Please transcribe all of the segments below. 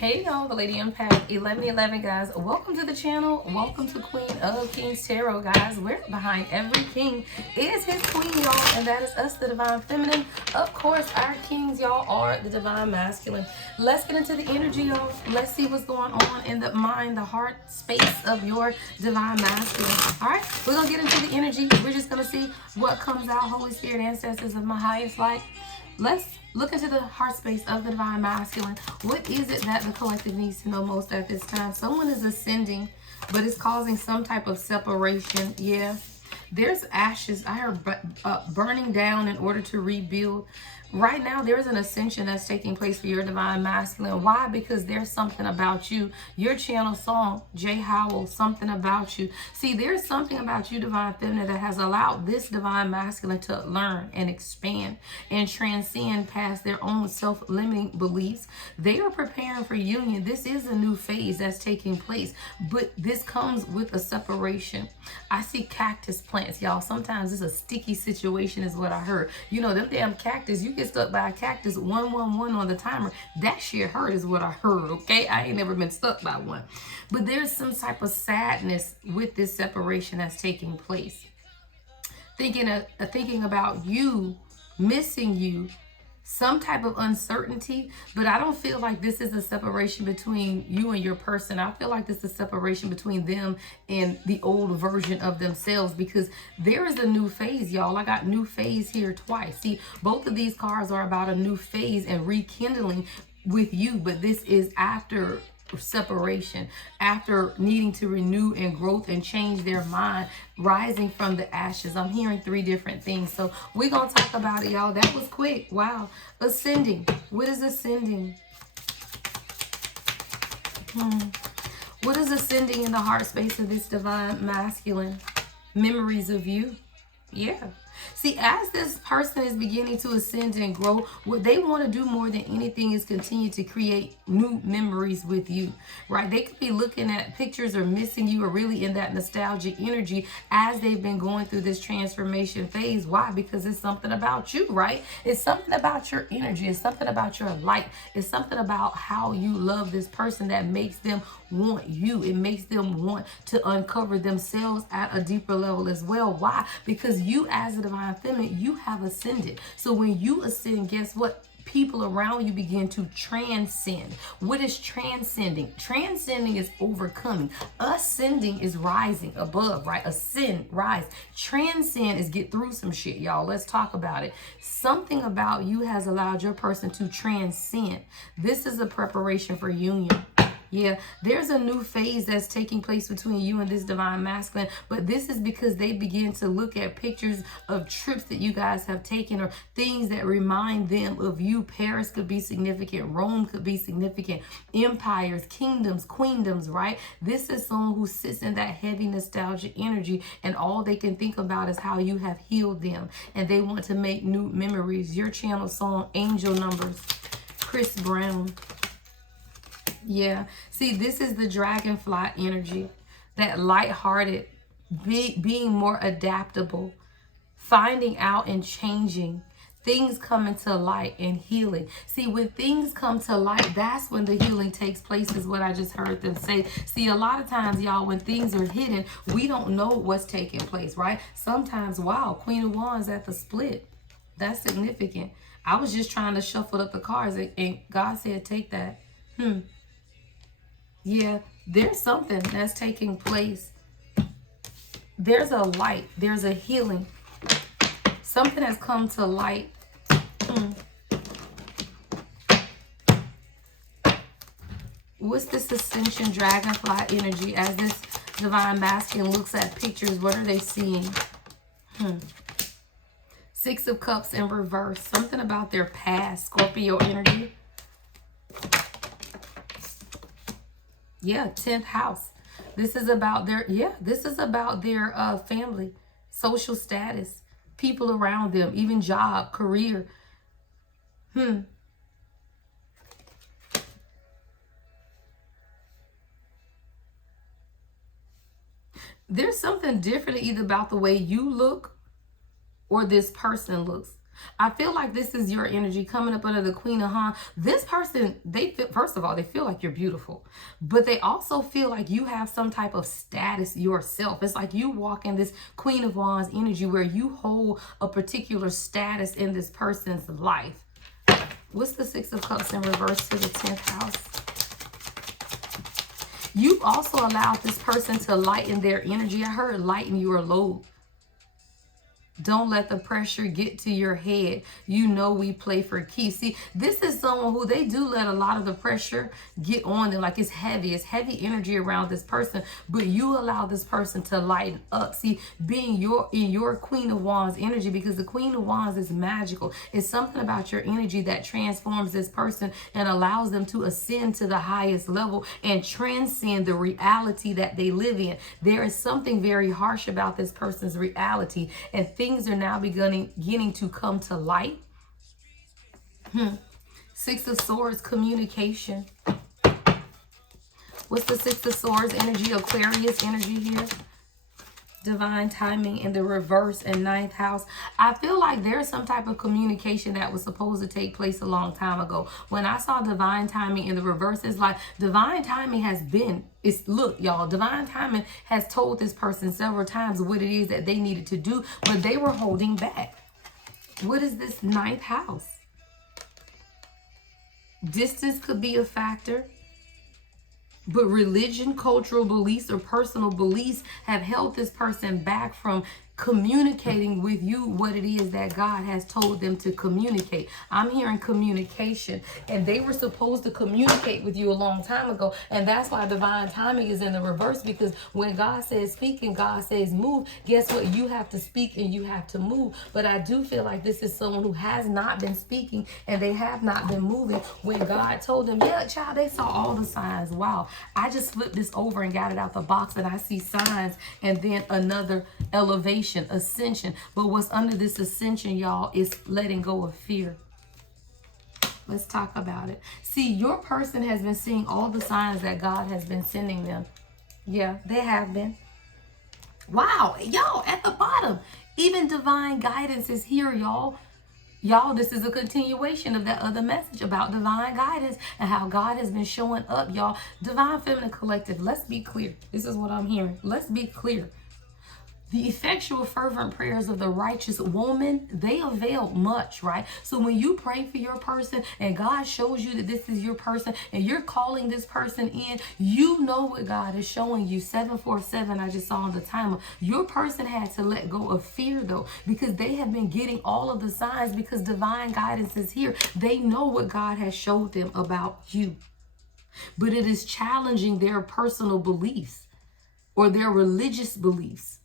Hey y'all, the Lady Impact 1111 guys. Welcome to the channel. Welcome to Queen of Kings Tarot, guys. We're behind every king is his queen, y'all, and that is us, the Divine Feminine. Of course, our kings, y'all, are the Divine Masculine. Let's get into the energy, y'all. Let's see what's going on in the mind, the heart space of your Divine Masculine. All right, we're gonna get into the energy. We're just gonna see what comes out. Holy Spirit, ancestors of my highest light. Let's look into the heart space of the Divine Masculine. What is it that the collective needs to know most at this time? Someone is ascending, but it's causing some type of separation. Yeah. There's ashes. I heard burning down in order to rebuild. Right now, there's an ascension that's taking place for your Divine Masculine. Why? Because there's something about you. Your channel song, Jay Howell, something about you. See, there's something about you, Divine Feminine, that has allowed this Divine Masculine to learn and expand and transcend past their own self-limiting beliefs. They are preparing for union. This is a new phase that's taking place, but this comes with a separation. I see cactus plants, y'all. Sometimes it's a sticky situation is what I heard. You know, them damn cactus, you get stuck by a cactus 111 on the timer. That shit hurt is what I heard, okay? I ain't never been stuck by one. But there's some type of sadness with this separation that's taking place. Thinking about you, missing you, some type of uncertainty, but I don't feel like this is a separation between you and your person. I feel like this is a separation between them and the old version of themselves, because there is a new phase, y'all. I got new phase here twice. See, both of these cards are about a new phase and rekindling with you, but this is after separation, after needing to renew and growth and change their mind, rising from the ashes. I'm hearing three different things, so we're gonna talk about it, y'all. That was quick. Wow. Ascending. What is ascending? What is ascending in the heart space of this Divine Masculine? Memories of you. Yeah. See, as this person is beginning to ascend and grow, what they want to do more than anything is continue to create new memories with you, right? They could be looking at pictures or missing you or really in that nostalgic energy as they've been going through this transformation phase. Why? Because it's something about you, right? It's something about your energy. It's something about your light. It's something about how you love this person that makes them want you. It makes them want to uncover themselves at a deeper level as well. Why? Because you, as a Divine Feminine, you have ascended. So when you ascend, guess what? People around you begin to transcend. What is transcending? Transcending is overcoming. Ascending is rising above, right? Ascend, rise. Transcend is get through some shit, y'all. Let's talk about it. Something about you has allowed your person to transcend. This is a preparation for union. Yeah, there's a new phase that's taking place between you and this Divine Masculine, but this is because they begin to look at pictures of trips that you guys have taken or things that remind them of you. Paris could be significant. Rome could be significant. Empires, kingdoms, queendoms, right? This is someone who sits in that heavy nostalgic energy, and all they can think about is how you have healed them, and they want to make new memories. Your channel song, Angel Numbers, Chris Brown. Yeah. See, this is the dragonfly energy. That lighthearted, being more adaptable, finding out and changing. Things coming to light and healing. See, when things come to light, that's when the healing takes place, is what I just heard them say. See, a lot of times, y'all, when things are hidden, we don't know what's taking place, right? Sometimes, wow, Queen of Wands at the split. That's significant. I was just trying to shuffle up the cards, and God said, take that. Yeah, there's something that's taking place. There's a light. There's a healing. Something has come to light. What's this ascension dragonfly energy as this Divine Masculine looks at pictures? What are they seeing? Six of Cups in reverse. Something about their past. Scorpio energy. Yeah, 10th house. This is about their, this is about their family, social status, people around them, even job, career. There's something different either about the way you look or this person looks. I feel like this is your energy coming up under the Queen of Wands. This person, they feel, first of all, they feel like you're beautiful, but they also feel like you have some type of status yourself. It's like you walk in this Queen of Wands energy where you hold a particular status in this person's life. What's the Six of Cups in reverse to the 10th house? You've also allowed this person to lighten their energy. I heard lighten your load. Don't let the pressure get to your head. You know we play for keeps. See, this is someone who they do let a lot of the pressure get on them. Like it's heavy energy around this person, but you allow this person to lighten up. See, being in your Queen of Wands energy, because the Queen of Wands is magical. It's something about your energy that transforms this person and allows them to ascend to the highest level and transcend the reality that they live in. There is something very harsh about this person's reality, and things are now beginning to come to light. Six of Swords, communication. What's the Six of Swords energy? Aquarius energy here. Divine timing in the reverse and 9th house. I feel like there's some type of communication that was supposed to take place a long time ago. When I saw divine timing in the reverse, it's like divine timing has been, look, y'all, divine timing has told this person several times what it is that they needed to do, but they were holding back. What is this 9th house? Distance could be a factor. But religion, cultural beliefs, or personal beliefs have held this person back from communicating with you what it is that God has told them to communicate. I'm hearing communication, and they were supposed to communicate with you a long time ago, and that's why divine timing is in the reverse, because when God says speak and God says move, guess what? You have to speak and you have to move. But I do feel like this is someone who has not been speaking and they have not been moving when God told them, yeah, child, they saw all the signs. Wow, I just flipped this over and got it out the box, and I see signs and then another elevation, ascension. But what's under this ascension, y'all, is letting go of fear. Let's talk about it. See, your person has been seeing all the signs that God has been sending them. Yeah, they have been. Wow, y'all, at the bottom, even divine guidance is here, y'all. Y'all, this is a continuation of that other message about divine guidance and how God has been showing up, y'all. Divine Feminine Collective, let's be clear. This is what I'm hearing. Let's be clear. The effectual fervent prayers of the righteous woman, they avail much, right? So when you pray for your person and God shows you that this is your person and you're calling this person in, you know what God is showing you. 747, I just saw on the timer. Your person had to let go of fear, though, because they have been getting all of the signs, because divine guidance is here. They know what God has showed them about you. But it is challenging their personal beliefs or their religious beliefs.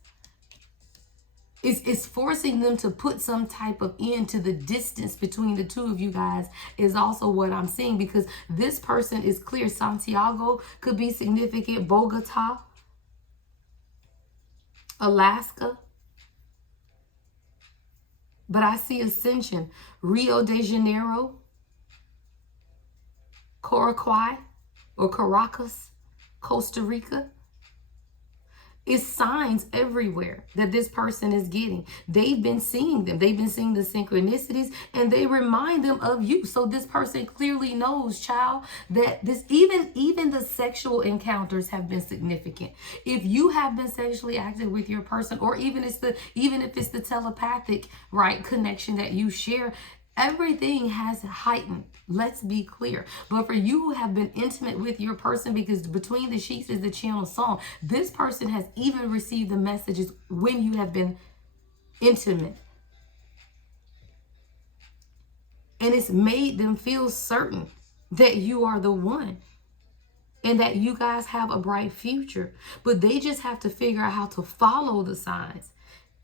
It's forcing them to put some type of end to the distance between the two of you guys, is also what I'm seeing, because this person is clear. Santiago could be significant. Bogota, Alaska. But I see ascension. Rio de Janeiro, Coraquai or Caracas, Costa Rica. It's signs everywhere that this person is getting. They've been seeing them. They've been seeing the synchronicities, and they remind them of you. So this person clearly knows, child, that this even the sexual encounters have been significant. If you have been sexually active with your person, or even if it's the telepathic, right, connection that you share, everything has heightened. Let's be clear. But for you who have been intimate with your person, because between the sheets is the channel song, this person has even received the messages when you have been intimate. And it's made them feel certain that you are the one and that you guys have a bright future. But they just have to figure out how to follow the signs.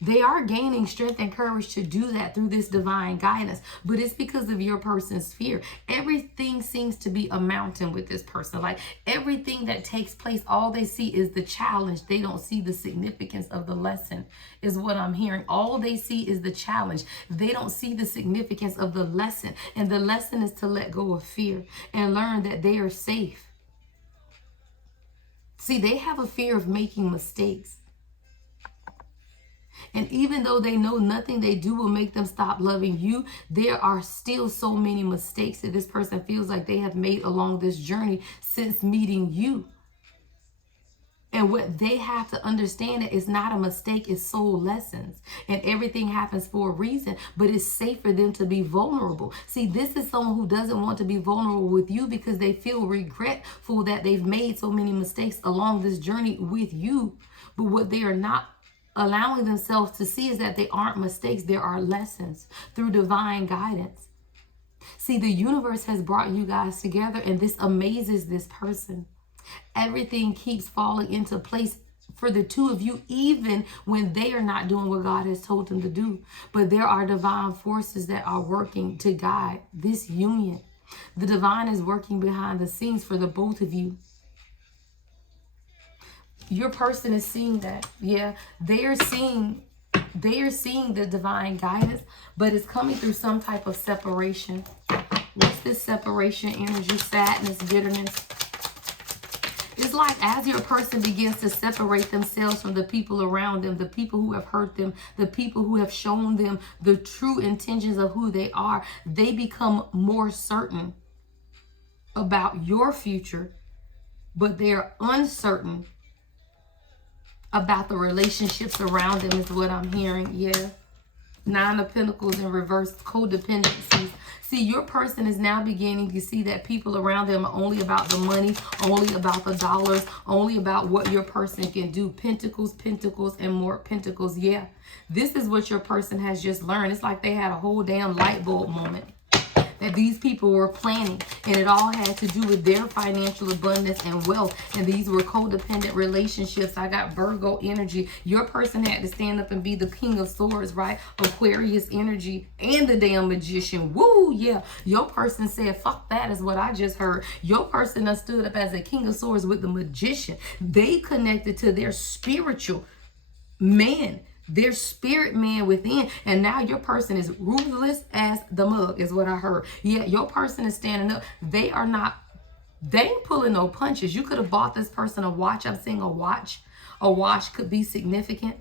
They are gaining strength and courage to do that through this divine guidance, but it's because of your person's fear. Everything seems to be a mountain with this person. Like everything that takes place, all they see is the challenge. They don't see the significance of the lesson, is what I'm hearing. All they see is the challenge. They don't see the significance of the lesson. And the lesson is to let go of fear and learn that they are safe. See, they have a fear of making mistakes. And even though they know nothing they do will make them stop loving you, there are still so many mistakes that this person feels like they have made along this journey since meeting you. And what they have to understand is not a mistake, it's soul lessons. And everything happens for a reason, but it's safe for them to be vulnerable. See, this is someone who doesn't want to be vulnerable with you because they feel regretful that they've made so many mistakes along this journey with you. But what they are not allowing themselves to see is that they aren't mistakes, there are lessons through divine guidance. See, the universe has brought you guys together, and this amazes this person. Everything keeps falling into place for the two of you, even when they are not doing what God has told them to do. But there are divine forces that are working to guide this union. The divine is working behind the scenes for the both of you. Your person is seeing that. Yeah, they are seeing the divine guidance, but it's coming through some type of separation. What's this separation energy? Sadness, bitterness. It's like as your person begins to separate themselves from the people around them, the people who have hurt them, the people who have shown them the true intentions of who they are, they become more certain about your future, but they're uncertain about the relationships around them is what I'm hearing. Yeah. 9 of Pentacles in reverse, codependencies. See, your person is now beginning to see that people around them are only about the money, only about the dollars, only about what your person can do. Pentacles, pentacles, and more pentacles. Yeah, this is what your person has just learned. It's like they had a whole damn light bulb moment that these people were planning, and it all had to do with their financial abundance and wealth, and these were codependent relationships. I got Virgo energy. Your person had to stand up and be the King of Swords, right? Aquarius energy and the damn Magician. Woo, yeah. Your person said, fuck that is what I just heard. Your person done stood up as a King of Swords with the Magician. They connected to their spiritual man, their spirit man within, and now your person is ruthless as the mug is what I heard. Yeah, your person is standing up. They ain't pulling no punches. You could have bought this person a watch. I'm saying a watch could be significant,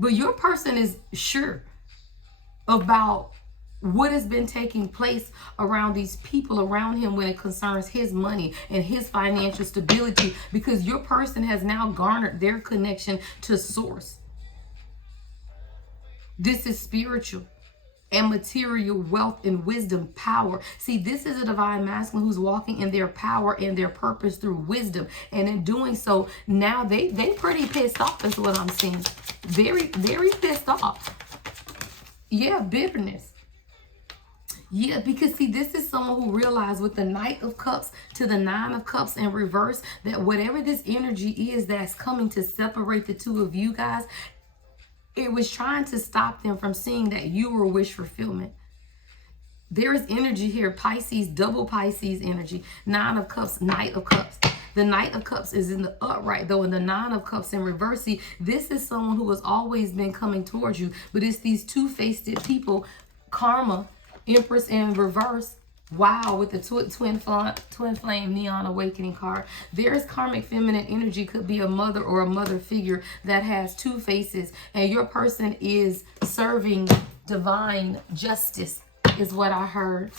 but your person is sure about what has been taking place around these people around him when it concerns his money and his financial stability, because your person has now garnered their connection to source. This is spiritual and material wealth and wisdom, power. See, this is a divine masculine who's walking in their power and their purpose through wisdom. And in doing so, now they pretty pissed off is what I'm seeing. Very, very pissed off. Yeah, bitterness. Yeah, because see, this is someone who realized with the Knight of Cups to the 9 of Cups in reverse, that whatever this energy is that's coming to separate the two of you guys, it was trying to stop them from seeing that you were wish fulfillment. There is energy here, Pisces, double Pisces energy, 9 of Cups, Knight of Cups. The Knight of Cups is in the upright though, and the 9 of Cups in reverse. See, this is someone who has always been coming towards you, but it's these two-faced people, Karma, Empress in reverse. Wow, with the twin flame neon awakening card. There's karmic feminine energy, could be a mother or a mother figure that has two faces, and your person is serving divine justice is what I heard.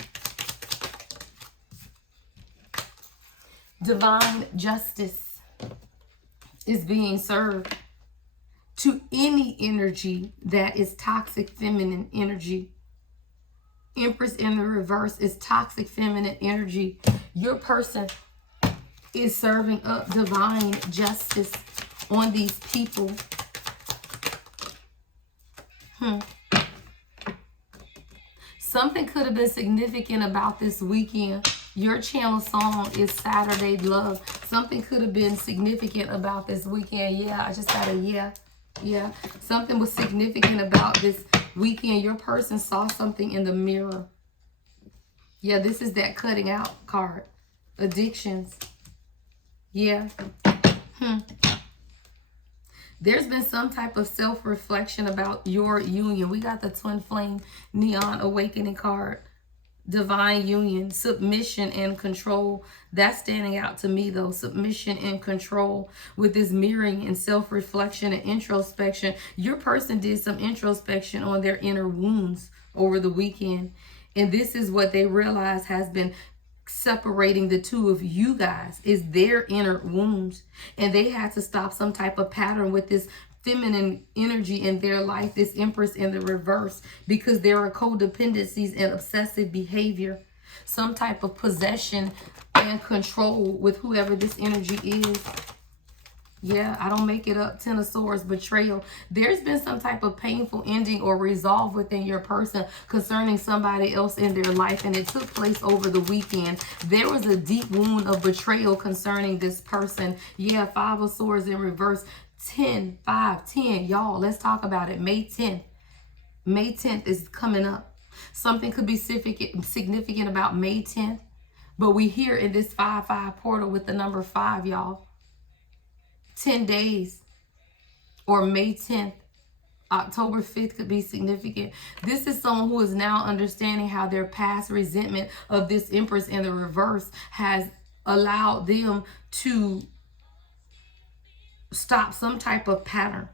Divine justice is being served to any energy that is toxic feminine energy. Empress in the reverse is toxic feminine energy. Your person is serving up divine justice on these people. Something could have been significant about this weekend. Your channel song is Saturday Love. Something could have been significant about this weekend. Yeah, I just got a yeah. Yeah, something was significant about this weekend. Your person saw something in the mirror. Yeah, this is that cutting out card. Addictions. Yeah. There's been some type of self-reflection about your union. We got the twin flame neon awakening card. Divine union, submission and control. That's standing out to me though. Submission and control with this mirroring and self-reflection and introspection. Your person did some introspection on their inner wounds over the weekend. And this is what they realize has been separating the two of you guys, is their inner wounds. And they had to stop some type of pattern with this feminine energy in their life, this Empress in the reverse, because there are codependencies and obsessive behavior, some type of possession and control with whoever this energy is. Yeah, I don't make it up. Ten of Swords, betrayal. There's been some type of painful ending or resolve within your person concerning somebody else in their life, and it took place over the weekend. There was a deep wound of betrayal concerning this person. Yeah, Five of Swords in reverse. 10, 5, 10. Y'all, let's talk about it. May 10th. May 10th is coming up. Something could be significant about May 10th, but we here in this 5-5 portal with the number 5, y'all. 10 days or May 10th, October 5th could be significant. This is someone who is now understanding how their past resentment of this Empress in the reverse has allowed them to stop some type of pattern.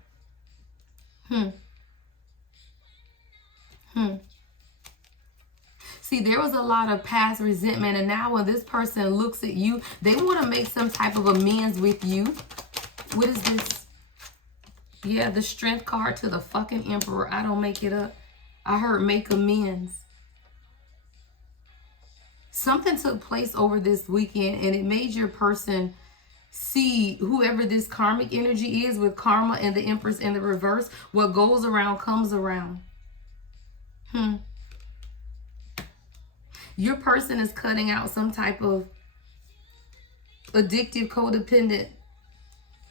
See, there was a lot of past resentment, and now when this person looks at you, they want to make some type of amends with you. What is this? Yeah, the Strength card to the fucking Emperor. I don't make it up. I heard make amends. Something took place over this weekend, and it made your person see whoever this karmic energy is with karma and the Empress in the reverse. What goes around comes around. Your person is cutting out some type of addictive, codependent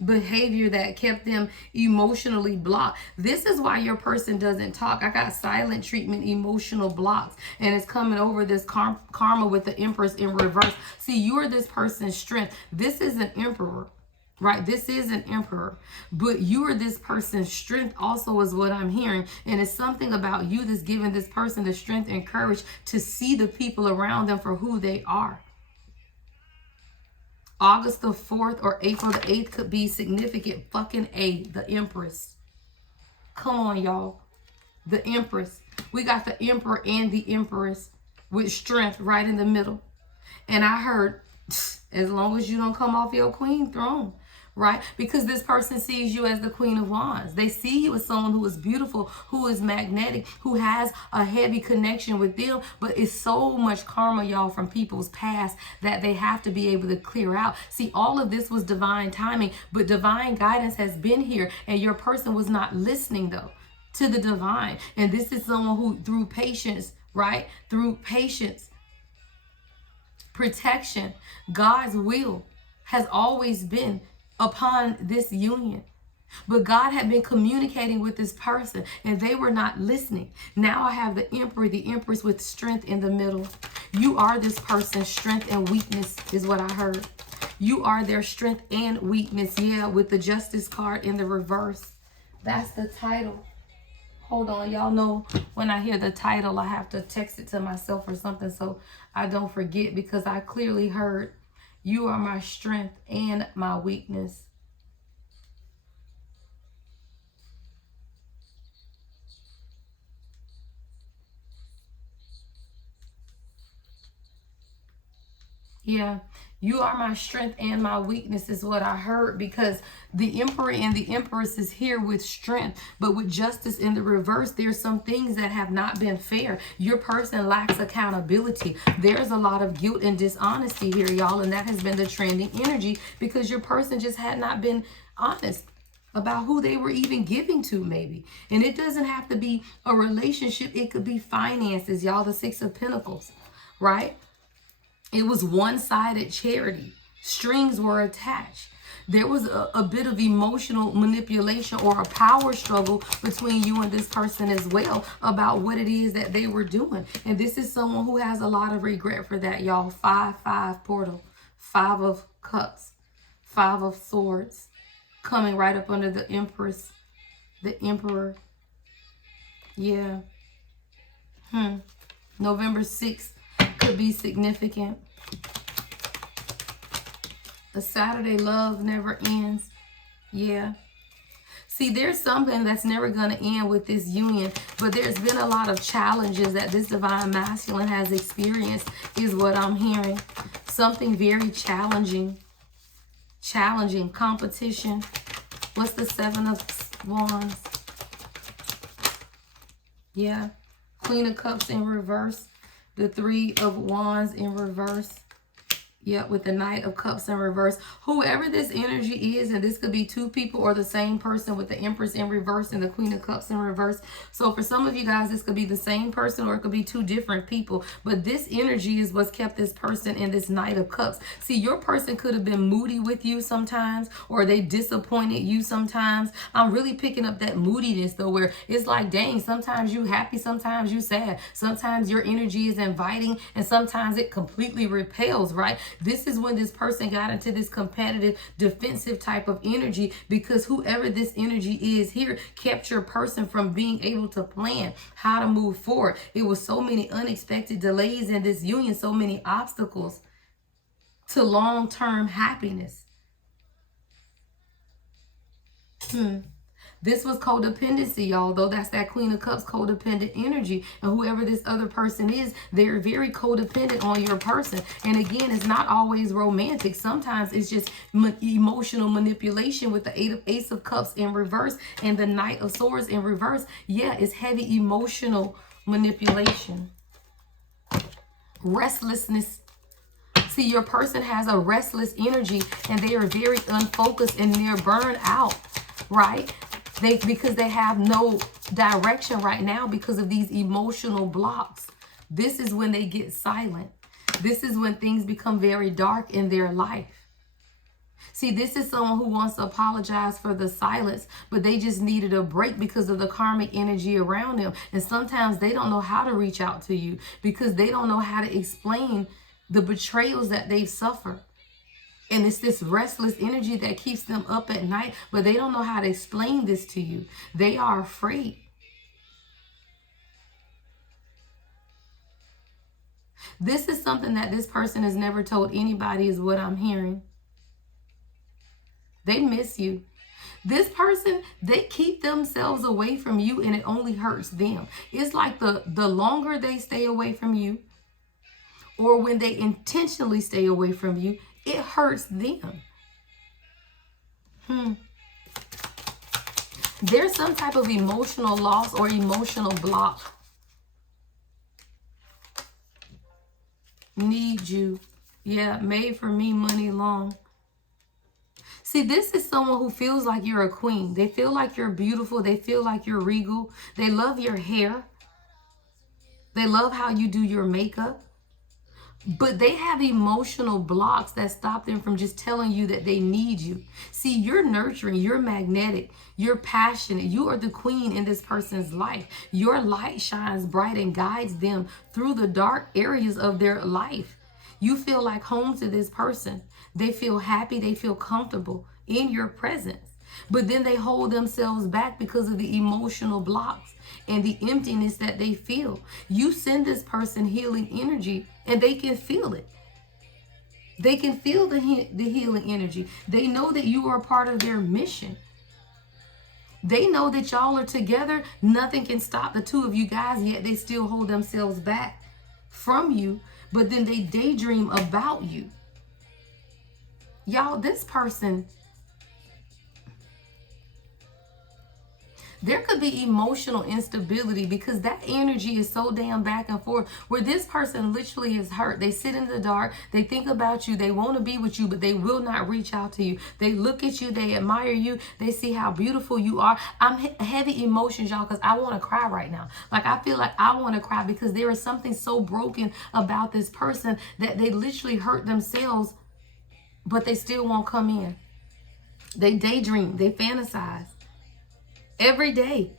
behavior that kept them emotionally blocked. This is why your person doesn't talk. I got silent treatment, emotional blocks, and it's coming over this karma with the Empress in reverse. See, you are this person's strength. This is an emperor, right? This is an emperor, but you are this person's strength also is what I'm hearing. And it's something about you that's giving this person the strength and courage to see the people around them for who they are. August the 4th or April the 8th could be significant. Fucking A, the Empress. Come on, y'all. The Empress. We got the Emperor and the Empress with strength right in the middle. And I heard, as long as you don't come off your queen throne, right? Because this person sees you as the Queen of Wands. They see you as someone who is beautiful, who is magnetic, who has a heavy connection with them, but it's so much karma, y'all, from people's past that they have to be able to clear out. See, all of this was divine timing, but divine guidance has been here, and your person was not listening, though, to the divine. And this is someone who, through patience, right? Through patience, protection, God's will has always been upon this union. But God had been communicating with this person and they were not listening. Now I have the Emperor, the Empress with strength in the middle. You are this person's strength and weakness is what I heard. You are their strength and weakness. Yeah, with the Justice card in the reverse. That's the title. Hold on, y'all know when I hear the title, I have to text it to myself or something so I don't forget, because I clearly heard you are my strength and my weakness. Yeah, you are my strength and my weakness is what I heard, because the Emperor and the Empress is here with strength, but with Justice in the reverse, there's some things that have not been fair. Your person lacks accountability. There's a lot of guilt and dishonesty here, y'all, and that has been the trending energy because your person just had not been honest about who they were even giving to, maybe. And it doesn't have to be a relationship. It could be finances, y'all, the Six of Pentacles, right? It was one-sided charity. Strings were attached. There was a bit of emotional manipulation or a power struggle between you and this person as well about what it is that they were doing. And this is someone who has a lot of regret for that, y'all. 5-5 portal. 5 of Cups. 5 of Swords. Coming right up under the Empress. The Emperor. Yeah. November 6th. could be significant. The Saturday love never ends. Yeah. See, there's something that's never going to end with this union, but there's been a lot of challenges that this divine masculine has experienced, is what I'm hearing. Something very challenging. Challenging competition. What's the Seven of Wands? Yeah. Queen of Cups in reverse. The Three of Wands in reverse. Yep, with the Knight of Cups in reverse. Whoever this energy is, and this could be two people or the same person, with the Empress in reverse and the Queen of Cups in reverse. So for some of you guys, this could be the same person or it could be two different people. But this energy is what's kept this person in this Knight of Cups. See, your person could have been moody with you sometimes, or they disappointed you sometimes. I'm really picking up that moodiness though, where it's like, dang, sometimes you happy, sometimes you sad. Sometimes your energy is inviting and sometimes it completely repels, right? This is when this person got into this competitive, defensive type of energy, because whoever this energy is here kept your person from being able to plan how to move forward. It was so many unexpected delays in this union, so many obstacles to long-term happiness. This was codependency, y'all, though. That's that Queen of Cups codependent energy. And whoever this other person is, they're very codependent on your person. And again, it's not always romantic. Sometimes it's just emotional manipulation with the Ace of Cups in reverse and the Knight of Swords in reverse. Yeah, it's heavy emotional manipulation. Restlessness. See, your person has a restless energy and they are very unfocused and they're burned out, right? Because they have no direction right now because of these emotional blocks. This is when they get silent. This is when things become very dark in their life. See, this is someone who wants to apologize for the silence, but they just needed a break because of the karmic energy around them. And sometimes they don't know how to reach out to you because they don't know how to explain the betrayals that they've suffered. And it's this restless energy that keeps them up at night, but they don't know how to explain this to you. They are afraid. This is something that this person has never told anybody, is what I'm hearing. They miss you. This person, they keep themselves away from you and it only hurts them. It's like the longer they stay away from you, or when they intentionally stay away from you, it hurts them. There's some type of emotional loss or emotional block. Need you. Yeah, made for me money long. See, this is someone who feels like you're a queen. They feel like you're beautiful. They feel like you're regal. They love your hair. They love how you do your makeup. But they have emotional blocks that stop them from just telling you that they need you. See, you're nurturing, you're magnetic, you're passionate. You are the queen in this person's life. Your light shines bright and guides them through the dark areas of their life. You feel like home to this person. They feel happy, they feel comfortable in your presence. But then they hold themselves back because of the emotional blocks and the emptiness that they feel. You send this person healing energy and they can feel it. They can feel the healing energy. They know that you are a part of their mission. They know that y'all are together. Nothing can stop the two of you guys, yet they still hold themselves back from you. But then they daydream about you. Y'all, this person, there could be emotional instability because that energy is so damn back and forth, where this person literally is hurt. They sit in the dark. They think about you. They want to be with you, but they will not reach out to you. They look at you. They admire you. They see how beautiful you are. I'm heavy emotions, y'all, because I want to cry right now. Like, I feel like I want to cry because there is something so broken about this person that they literally hurt themselves, but they still won't come in. They daydream. They fantasize. Every day,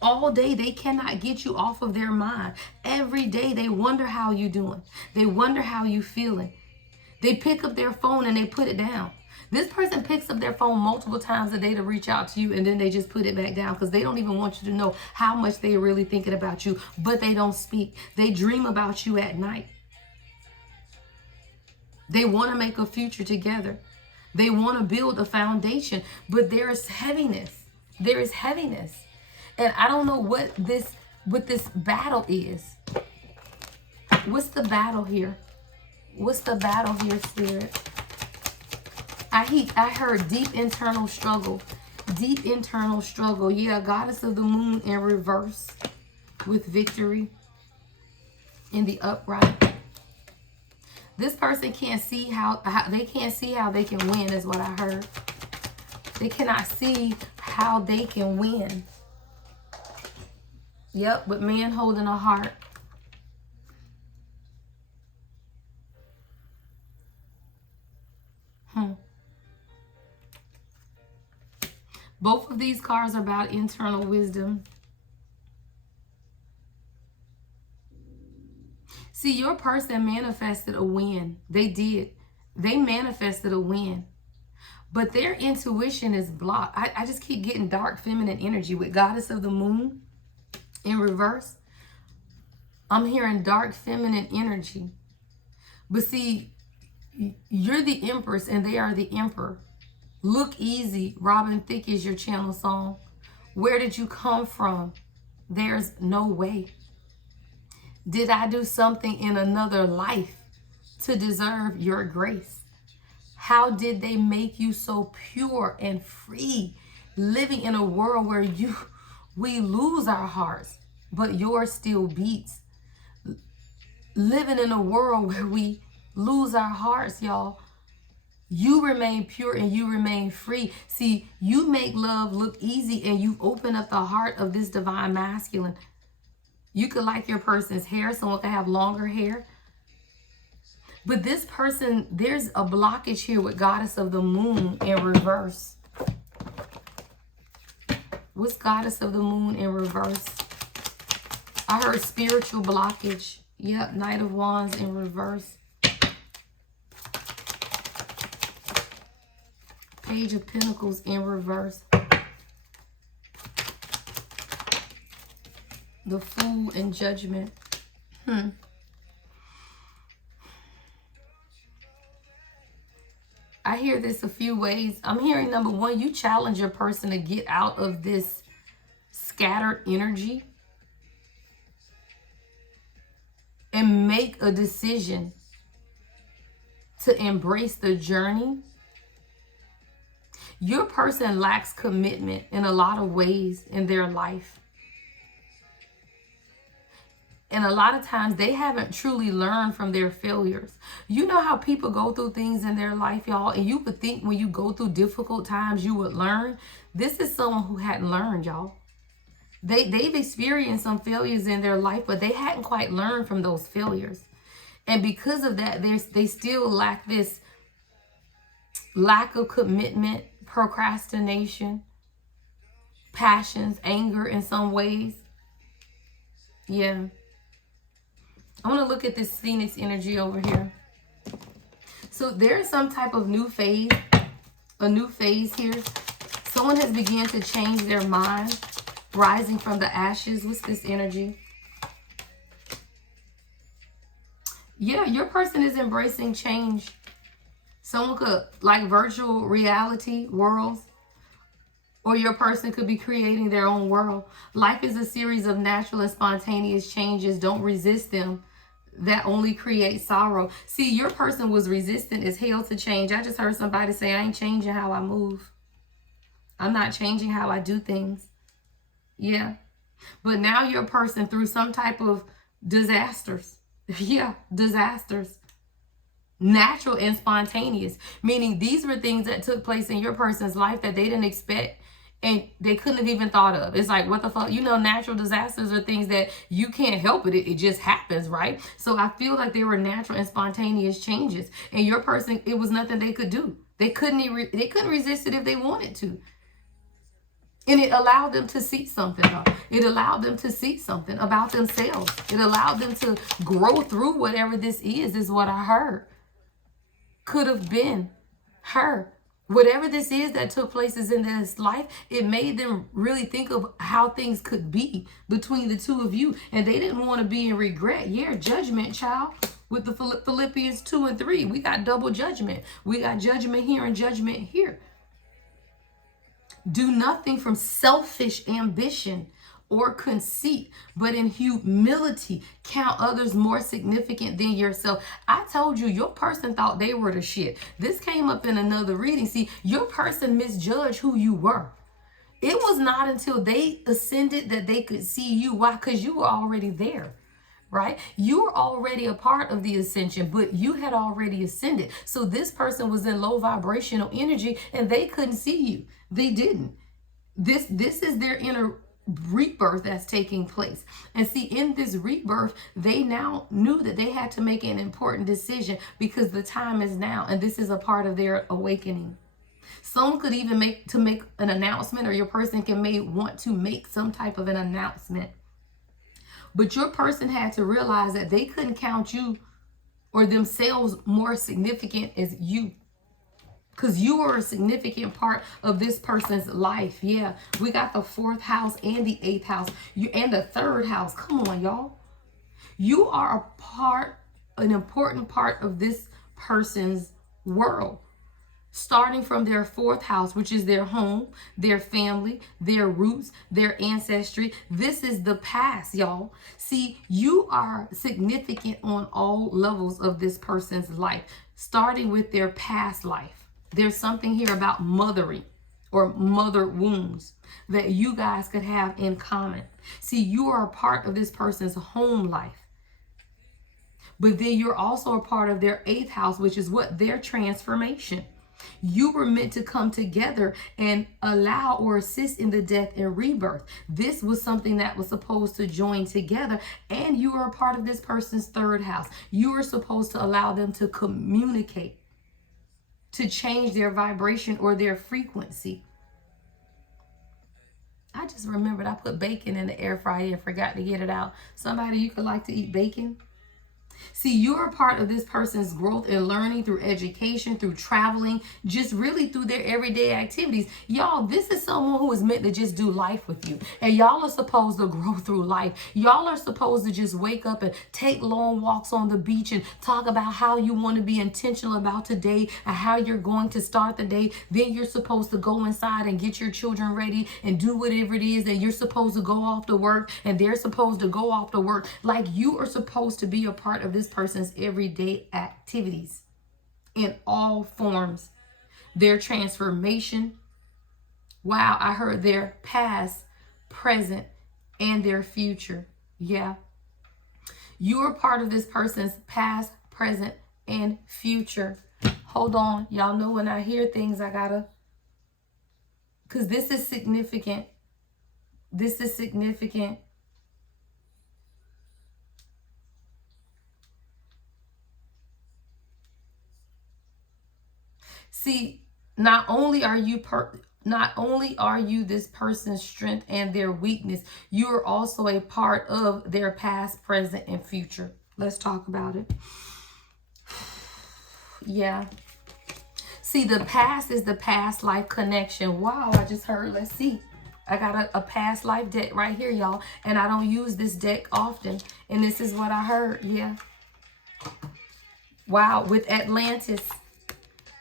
all day, they cannot get you off of their mind. Every day, they wonder how you doing. They wonder how you feeling. They pick up their phone and they put it down. This person picks up their phone multiple times a day to reach out to you, and then they just put it back down because they don't even want you to know how much they're really thinking about you, but they don't speak. They dream about you at night. They want to make a future together. They want to build a foundation, but there is heaviness. There is heaviness. And I don't know what this battle is. What's the battle here? What's the battle here, Spirit? I heard deep internal struggle. Deep internal struggle. Yeah, Goddess of the Moon in reverse with victory in the upright. This person can't see how they can't see how they can win, is what I heard. They cannot see how they can win. Yep, but man holding a heart. Both of these cards are about internal wisdom. See, your person manifested a win. They did. They manifested a win. But their intuition is blocked. I just keep getting dark feminine energy with Goddess of the Moon in reverse. I'm hearing dark feminine energy. But see, you're the Empress and they are the Emperor. Look easy, Robin Thicke is your channel song. Where did you come from? There's no way. Did I do something in another life to deserve your grace? How did they make you so pure and free, living in a world where we lose our hearts, but yours still beats? Living in a world where we lose our hearts, y'all. You remain pure and you remain free. See, you make love look easy and you open up the heart of this divine masculine. You could like your person's hair. Someone could have longer hair. But this person, there's a blockage here with Goddess of the Moon in reverse. What's Goddess of the Moon in reverse? I heard spiritual blockage. Yep, Knight of Wands in reverse. Page of Pentacles in reverse. The Fool in Judgment. I hear this a few ways. I'm hearing number one, you challenge your person to get out of this scattered energy and make a decision to embrace the journey. Your person lacks commitment in a lot of ways in their life. And a lot of times they haven't truly learned from their failures. You know how people go through things in their life, y'all, and you would think when you go through difficult times, you would learn. This is someone who hadn't learned, y'all. They've experienced some failures in their life, but they hadn't quite learned from those failures. And because of that, they still lack this lack of commitment, procrastination, passions, anger in some ways. Yeah. I want to look at this Phoenix energy over here. So there's some type of new phase, a new phase here. Someone has begun to change their mind, rising from the ashes. What's this energy? Yeah, your person is embracing change. Someone could like virtual reality worlds, or your person could be creating their own world. Life is a series of natural and spontaneous changes. Don't resist them. That only creates sorrow. See, your person was resistant as hell to change. I just heard somebody say, I ain't changing how I move. I'm not changing how I do things. Yeah. But now your person, through some type of disasters. Yeah, disasters. Natural and spontaneous. Meaning these were things that took place in your person's life that they didn't expect. And they couldn't have even thought of. It's like, what the fuck? You know, natural disasters are things that you can't help it. It just happens, right? So I feel like they were natural and spontaneous changes. And your person, it was nothing they could do. They couldn't resist it if they wanted to. And it allowed them to see something. It allowed them to see something about themselves. It allowed them to grow through whatever this is what I heard. Could have been her. Whatever this is that took places in this life, it made them really think of how things could be between the two of you. And they didn't want to be in regret. Yeah, judgment, child. With the Philippians 2 and 3, we got double judgment. We got judgment here and judgment here. Do nothing from selfish ambition or conceit, but in humility count others more significant than yourself. I told you, your person thought they were the shit. This came up in another reading. See, your person misjudged who you were. It was not until they ascended that they could see you. Why? Because you were already there. Right? You were already a part of the ascension, but you had already ascended. So this person was in low vibrational energy and they couldn't see you. They didn't. This is their inner rebirth that's taking place. And see, in this rebirth, they now knew that they had to make an important decision because the time is now, and this is a part of their awakening. Someone could even make an announcement, or your person want to make some type of an announcement. But your person had to realize that they couldn't count you or themselves more significant as you. Because you were a significant part of this person's life. Yeah, we got the 4th house and the 8th house. And the 3rd house. Come on, y'all. You are an important part of this person's world. Starting from their 4th house, which is their home, their family, their roots, their ancestry. This is the past, y'all. See, you are significant on all levels of this person's life, starting with their past life. There's something here about mothering or mother wounds that you guys could have in common. See, you are a part of this person's home life. But then you're also a part of their 8th house, which is what? Their transformation. You were meant to come together and allow or assist in the death and rebirth. This was something that was supposed to join together, and you are a part of this person's 3rd house. You are supposed to allow them to communicate, to change their vibration or their frequency. I just remembered I put bacon in the air fryer and forgot to get it out. Somebody, you could like to eat bacon? See, you're a part of this person's growth and learning through education, through traveling, just really through their everyday activities. Y'all, this is someone who is meant to just do life with you. And y'all are supposed to grow through life. Y'all are supposed to just wake up and take long walks on the beach and talk about how you want to be intentional about today and how you're going to start the day. Then you're supposed to go inside and get your children ready and do whatever it is. And you're supposed to go off to work and they're supposed to go off to work. Like, you are supposed to be a part of this person's everyday activities in all forms. Their transformation. Wow, I heard their past, present, and their future. Yeah. You are part of this person's past, present, and future. Hold on. Y'all know when I hear things, I gotta, because this is significant. This is significant. See, not only are you this person's strength and their weakness, you are also a part of their past, present, and future. Let's talk about it. Yeah. See, the past is the past life connection. Wow, I just heard. Let's see. I got a past life deck right here, y'all. And I don't use this deck often. And this is what I heard. Yeah. Wow, with Atlantis.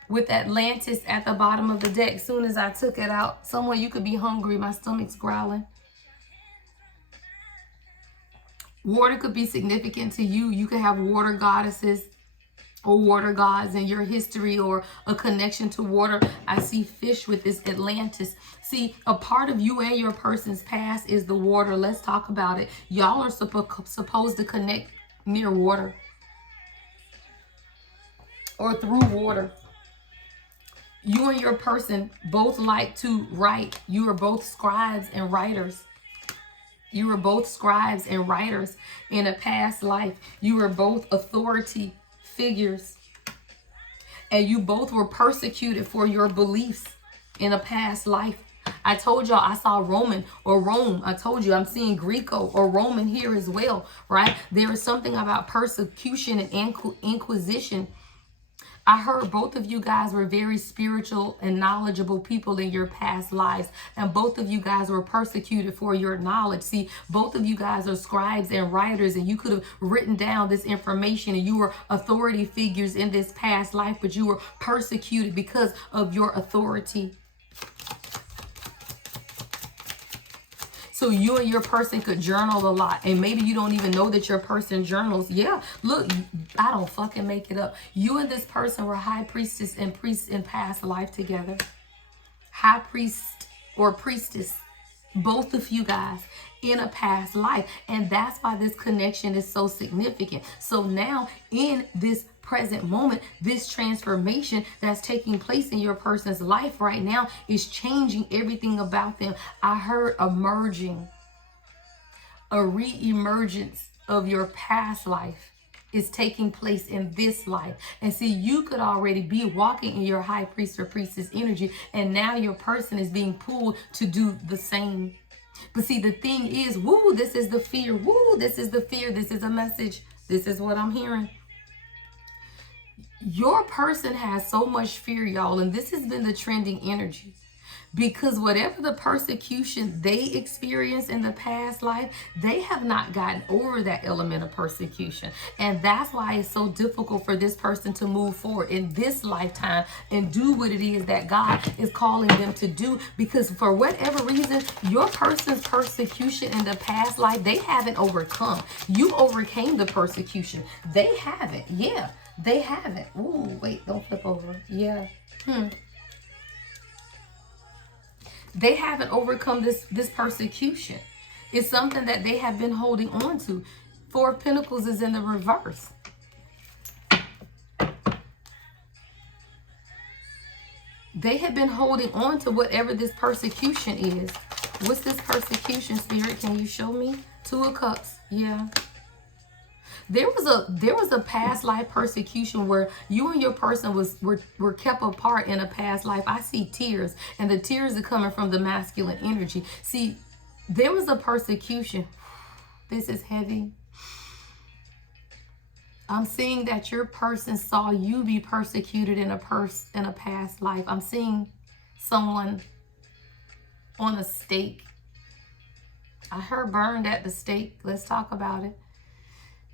With Atlantis at the bottom of the deck. As soon as I took it out, someone, you could be hungry. My stomach's growling. Water could be significant to you. You could have water goddesses or water gods in your history or a connection to water. I see fish with this Atlantis. See, a part of you and your person's past is the water. Let's talk about it. Y'all are supposed to connect near water or through water. You and your person both like to write. You are both scribes and writers. You were both scribes and writers in a past life. You were both authority figures. And you both were persecuted for your beliefs in a past life. I told y'all I saw Roman or Rome. I told you I'm seeing Greco or Roman here as well, right? There is something about persecution and inquisition. I heard both of you guys were very spiritual and knowledgeable people in your past lives. And both of you guys were persecuted for your knowledge. See, both of you guys are scribes and writers, and you could have written down this information, and you were authority figures in this past life, but you were persecuted because of your authority. So you and your person could journal a lot. And maybe you don't even know that your person journals. Yeah, look, I don't fucking make it up. You and this person were high priestess and priest in past life together. High priest or priestess. Both of you guys in a past life. And that's why this connection is so significant. So now in this present moment, this transformation that's taking place in your person's life right now is changing everything about them. I heard emerging, a re-emergence of your past life is taking place in this life. And see, you could already be walking in your high priest or priestess energy, and now your person is being pulled to do the same. But see, the thing is, woo, this is the fear. Woo, this is the fear. This is a message. This is what I'm hearing. Your person has so much fear, y'all, and this has been the trending energy. Because whatever the persecution they experienced in the past life, they have not gotten over that element of persecution. And that's why it's so difficult for this person to move forward in this lifetime and do what it is that God is calling them to do. Because for whatever reason, your person's persecution in the past life, they haven't overcome. You overcame the persecution. They haven't. Yeah, they haven't. Ooh, wait, don't flip over. Yeah. They haven't overcome this persecution. It's something that they have been holding on to. Four of Pentacles is in the reverse. They have been holding on to whatever this persecution is. What's this persecution, Spirit? Can you show me? Two of Cups. Yeah. There was a past life persecution where you and your person were kept apart in a past life. I see tears, and the tears are coming from the masculine energy. See, there was a persecution. This is heavy. I'm seeing that your person saw you be persecuted in a past life. I'm seeing someone on a stake. I heard burned at the stake. Let's talk about it.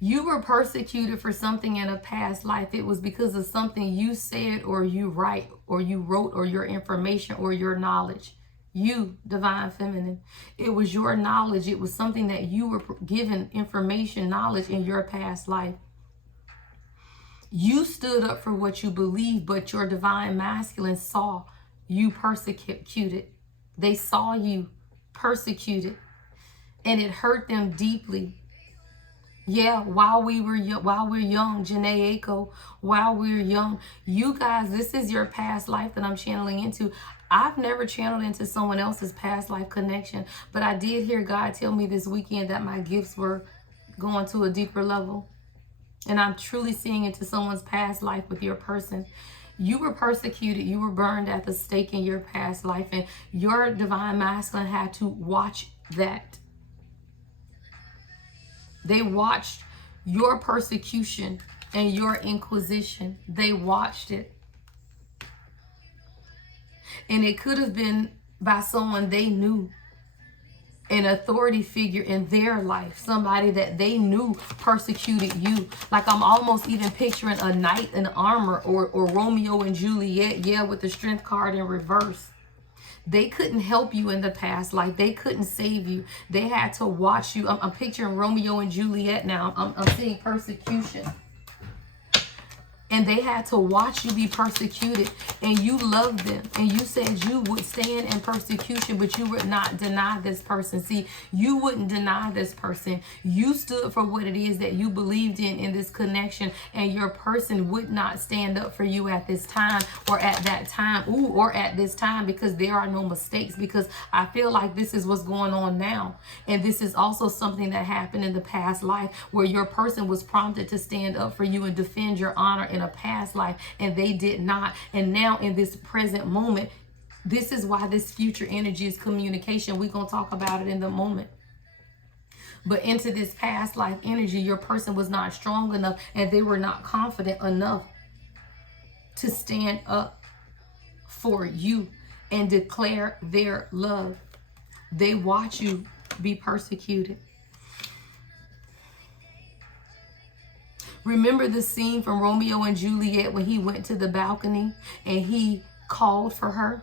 You were persecuted for something in a past life. It was because of something you said or you write or you wrote or your information or your knowledge. You, Divine Feminine. It was your knowledge. It was something that you were given information, knowledge in your past life. You stood up for what you believe, but your Divine Masculine saw you persecuted. They saw you persecuted, and it hurt them deeply. Yeah, while we're young, Janae Echo, while we're young, you guys, this is your past life that I'm channeling into. I've never channeled into someone else's past life connection, but I did hear God tell me this weekend that my gifts were going to a deeper level. And I'm truly seeing into someone's past life with your person. You were persecuted, you were burned at the stake in your past life, and your Divine Masculine had to watch that. They watched your persecution and your inquisition. They watched it. And it could have been by someone they knew, an authority figure in their life, somebody that they knew persecuted you. Like I'm almost even picturing a knight in armor or Romeo and Juliet, yeah, with the Strength card in reverse. They couldn't help you in the past life. They couldn't save you. They had to watch you. I'm picturing Romeo and Juliet now. I'm seeing persecution. And they had to watch you be persecuted, and you loved them, and you said you would stand in persecution, but you would not deny this person. See, you wouldn't deny this person. You stood for what it is that you believed in this connection, and your person would not stand up for you at this time or at that time, or at this time, because there are no mistakes, because I feel like this is what's going on now. And this is also something that happened in the past life where your person was prompted to stand up for you and defend your honor in a past life, and they did not. And now in this present moment, this is why this future energy is communication. We're going to talk about it in the moment. But into this past life energy, your person was not strong enough, and they were not confident enough to stand up for you and declare their love. They watch you be persecuted. Remember the scene from Romeo and Juliet when he went to the balcony and he called for her?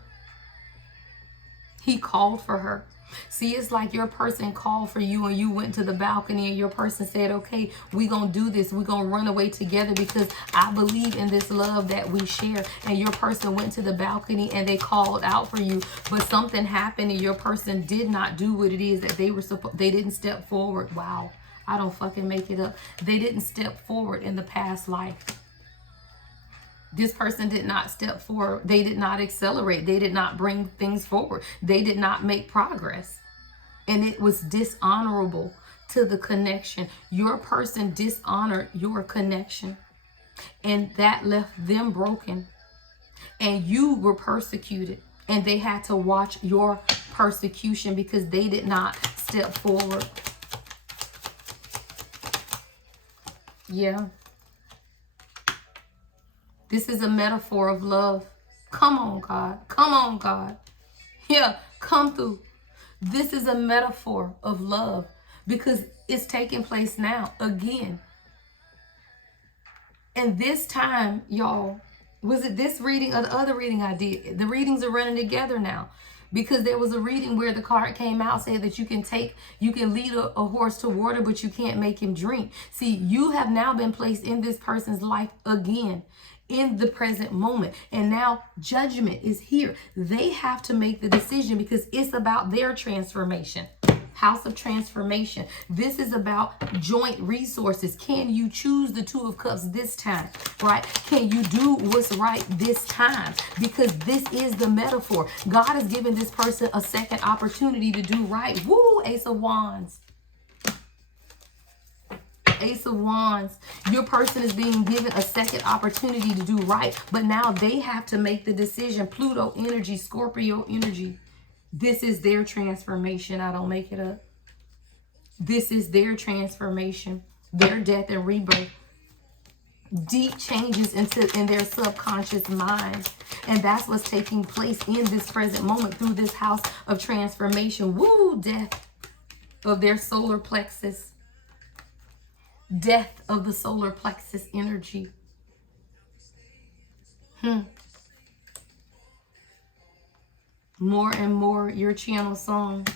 He called for her. See, it's like your person called for you and you went to the balcony and your person said, okay, we're going to do this. We're going to run away together because I believe in this love that we share. And your person went to the balcony and they called out for you, but something happened and your person did not do what it is that they didn't step forward. Wow. I don't fucking make it up. They didn't step forward in the past life. This person did not step forward. They did not accelerate. They did not bring things forward. They did not make progress. And it was dishonorable to the connection. Your person dishonored your connection. And that left them broken. And you were persecuted. And they had to watch your persecution because they did not step forward. Yeah. This is a metaphor of love. Come on, God. Come on, God. Yeah, come through. This is a metaphor of love because it's taking place now again. And this time, y'all, was it this reading or the other reading I did? The readings are running together now because there was a reading where the card came out saying that you can lead a horse to water, but you can't make him drink. See, you have now been placed in this person's life again, in the present moment. And now judgment is here. They have to make the decision because it's about their transformation. House of transformation. This is about joint resources. Can you choose the Two of Cups this time, right? Can you do what's right this time? Because this is the metaphor. God has given this person a second opportunity to do right. Woo, Ace of Wands. Ace of Wands. Your person is being given a second opportunity to do right, but now they have to make the decision. Pluto energy, Scorpio energy. This is their transformation. I don't make it up. This is their transformation, their death and rebirth. Deep changes in their subconscious mind. And that's what's taking place in this present moment through this house of transformation. Woo, death of their solar plexus. Death of the solar plexus energy. More and more, your channel song.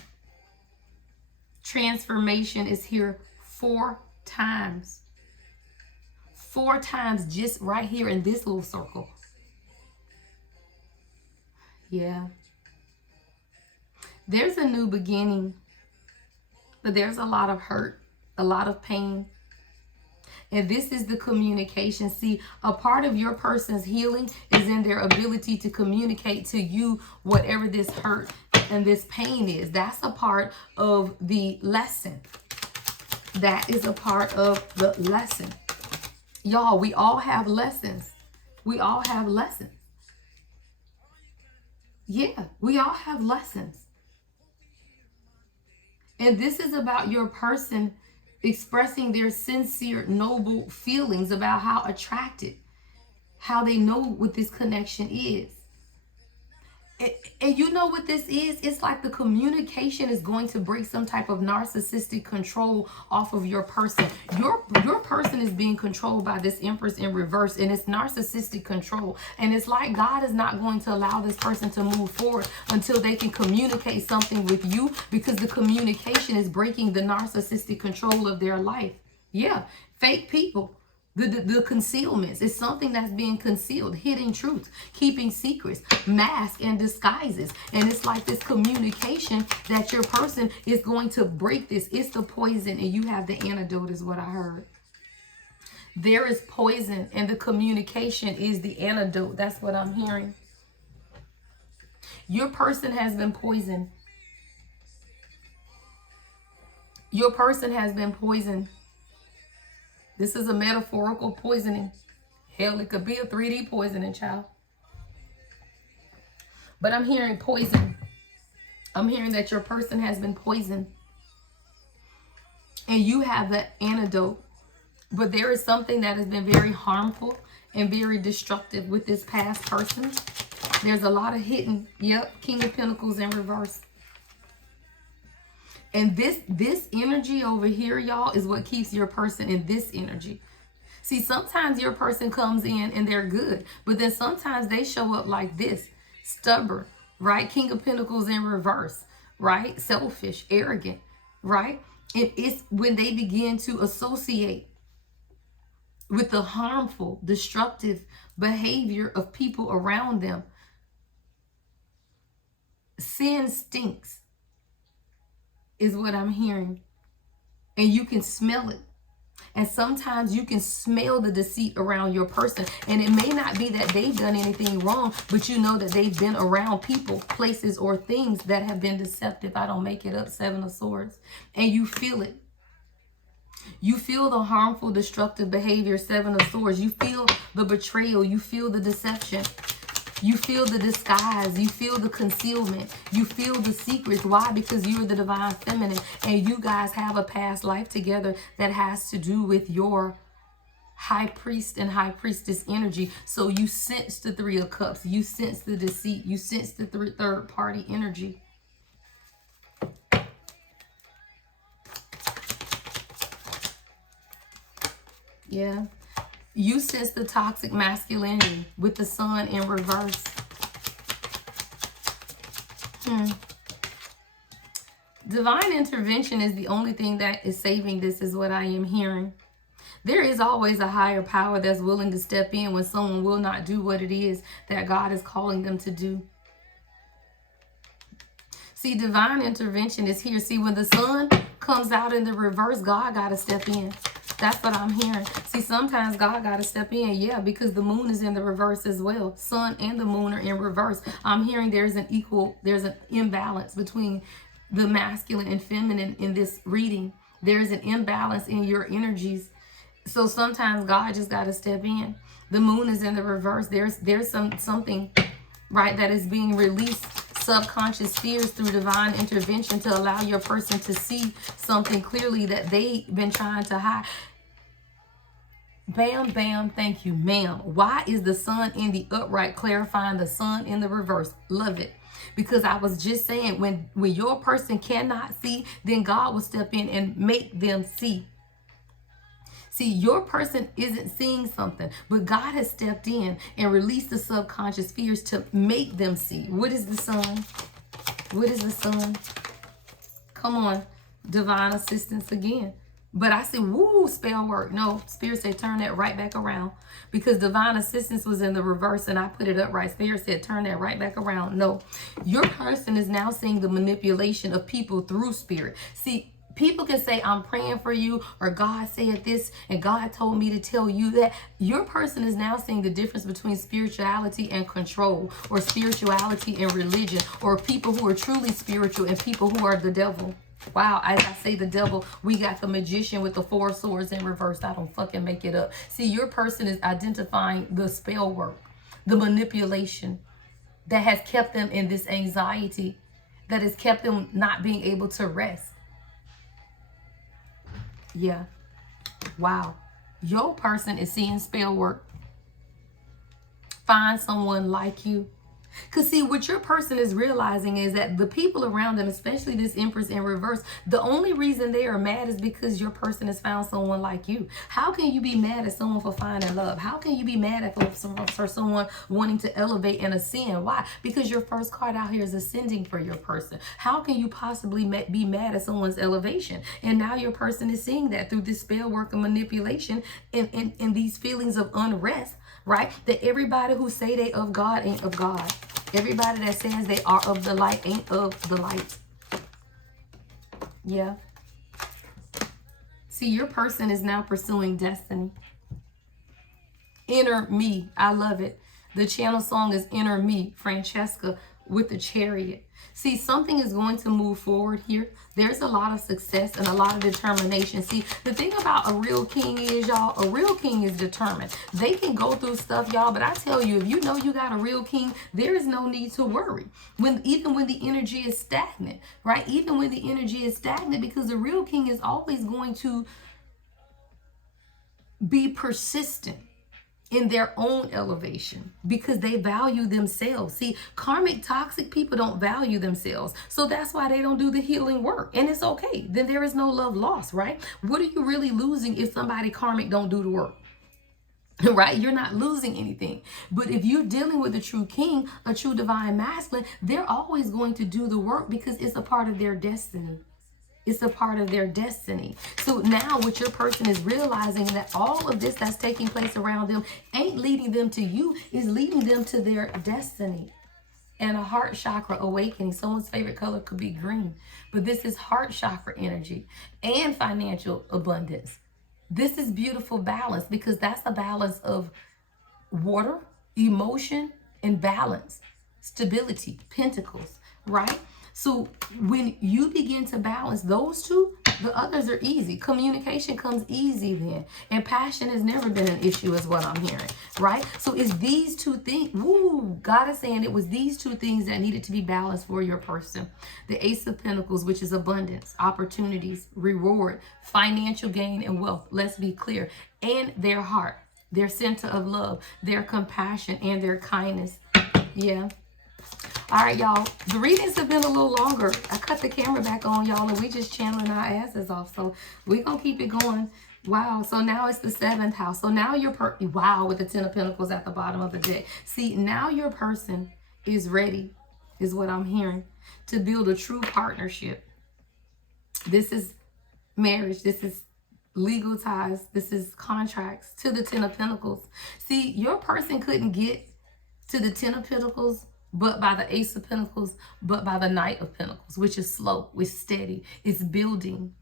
Transformation is here 4 times. 4 times just right here in this little circle. Yeah. There's a new beginning, but there's a lot of hurt, a lot of pain. And this is the communication. See, a part of your person's healing is in their ability to communicate to you whatever this hurt and this pain is. That's a part of the lesson. That is a part of the lesson. Y'all, we all have lessons. We all have lessons. Yeah, we all have lessons. And this is about your person expressing their sincere, noble feelings about how attracted, how they know what this connection is. And you know what this is? It's like the communication is going to break some type of narcissistic control off of your person. Your person is being controlled by this Empress in reverse, and it's narcissistic control. And it's like God is not going to allow this person to move forward until they can communicate something with you, because the communication is breaking the narcissistic control of their life. Yeah, fake people. The concealments is something that's being concealed, hidden truths, keeping secrets, masks and disguises. And it's like this communication that your person is going to break this. It's the poison, and you have the antidote is what I heard. There is poison and the communication is the antidote. That's what I'm hearing. Your person has been poisoned. Your person has been poisoned. This is a metaphorical poisoning. Hell, it could be a 3D poisoning, child. But I'm hearing poison. I'm hearing that your person has been poisoned. And you have the antidote. But there is something that has been very harmful and very destructive with this past person. There's a lot of hidden, King of Pentacles in reverse. And this energy over here, y'all, is what keeps your person in this energy. See, sometimes your person comes in and they're good, but then sometimes they show up like this, stubborn, right? King of Pentacles in reverse, right? Selfish, arrogant, right? It's when they begin to associate with the harmful, destructive behavior of people around them. Sin stinks, is what I'm hearing. And you can smell it. And sometimes you can smell the deceit around your person. And it may not be that they've done anything wrong, but you know that they've been around people, places, or things that have been deceptive. I don't make it up, 7 of Swords. And you feel it. You feel the harmful, destructive behavior, 7 of Swords. You feel the betrayal. You feel the deception. You feel the disguise. You feel the concealment. You feel the secrets. Why? Because you're the divine feminine and you guys have a past life together that has to do with your high priest and high priestess energy. So you sense the 3 of Cups. You sense the deceit. You sense the third party energy. Yeah. You sense the toxic masculinity with the Sun in reverse. Divine intervention is the only thing that is saving this, is what I am hearing. There is always a higher power that's willing to step in when someone will not do what it is that God is calling them to do. See, divine intervention is here. See, when the Sun comes out in the reverse, God got to step in. That's what I'm hearing. See, sometimes God got to step in, yeah, because the Moon is in the reverse as well. Sun and the Moon are in reverse. I'm hearing there's an imbalance between the masculine and feminine in this reading. There's an imbalance in your energies. So sometimes God just got to step in. The Moon is in the reverse. There's something, right, that is being released, subconscious fears, through divine intervention to allow your person to see something clearly that they've been trying to hide. Bam, bam, thank you, ma'am. Why is the Sun in the upright clarifying the Sun in the reverse? Love it. Because I was just saying, when your person cannot see, then God will step in and make them see. See, your person isn't seeing something, but God has stepped in and released the subconscious fears to make them see. What is the Sun? What is the Sun? Come on, divine assistance again. But I said, woo, spell work. No, Spirit said turn that right back around, because divine assistance was in the reverse and I put it upright. Spirit said turn that right back around. No, your person is now seeing the manipulation of people through spirit. See, people can say, I'm praying for you, or God said this, and God told me to tell you that. Your person is now seeing the difference between spirituality and control, or spirituality and religion, or people who are truly spiritual and people who are the devil. Wow, as I say the devil, we got the Magician with the 4 swords in reverse. I don't fucking make it up. See, your person is identifying the spell work, the manipulation that has kept them in this anxiety, that has kept them not being able to rest. Yeah. Wow. Your person is seeing spell work. Find someone like you. Because see, what your person is realizing is that the people around them, especially this Empress in reverse, the only reason they are mad is because your person has found someone like you. How can you be mad at someone for finding love? How can you be mad at someone wanting to elevate and ascend? Why? Because your first card out here is ascending for your person. How can you possibly be mad at someone's elevation? And now your person is seeing that through this spell work and manipulation and these feelings of unrest. Right? That everybody who say they of God ain't of God. Everybody that says they are of the light ain't of the light. Yeah. See, your person is now pursuing destiny. Inner me. I love it. The channel song is Inner Me, Francesca with the Chariot. See, something is going to move forward here. There's a lot of success and a lot of determination. See, the thing about a real king is, y'all, a real king is determined. They can go through stuff, y'all, but I tell you, if you know you got a real king, there is no need to worry. Even when the energy is stagnant, right? Even when the energy is stagnant, because the real king is always going to be persistent. in their own elevation because they value themselves. See, karmic toxic people don't value themselves. So that's why they don't do the healing work. And it's okay. Then there is no love lost, right? What are you really losing if somebody karmic don't do the work? Right? You're not losing anything. But if you're dealing with a true king, a true divine masculine, they're always going to do the work because it's a part of their destiny. It's a part of their destiny. So now what your person is realizing that all of this that's taking place around them ain't leading them to you, is leading them to their destiny. And a heart chakra awakening. Someone's favorite color could be green. But this is heart chakra energy and financial abundance. This is beautiful balance because that's a balance of water, emotion, and balance, stability, pentacles, right? So when you begin to balance those two, the others are easy. Communication comes easy then. And passion has never been an issue is what I'm hearing, right? So it's these two things. Woo, God is saying it was these two things that needed to be balanced for your person. The Ace of Pentacles, which is abundance, opportunities, reward, financial gain, and wealth. Let's be clear. And their heart, their center of love, their compassion, and their kindness. Yeah. All right, y'all. The readings have been a little longer. I cut the camera back on, y'all, and we just channeling our asses off. So we're going to keep it going. Wow. So now it's the 7th house. So now wow, with the 10 of Pentacles at the bottom of the deck. See, now your person is ready, is what I'm hearing, to build a true partnership. This is marriage. This is legal ties. This is contracts to the 10 of Pentacles. See, your person couldn't get to the 10 of Pentacles but by the Ace of Pentacles, but by the Knight of Pentacles, which is slow, it's steady, it's building.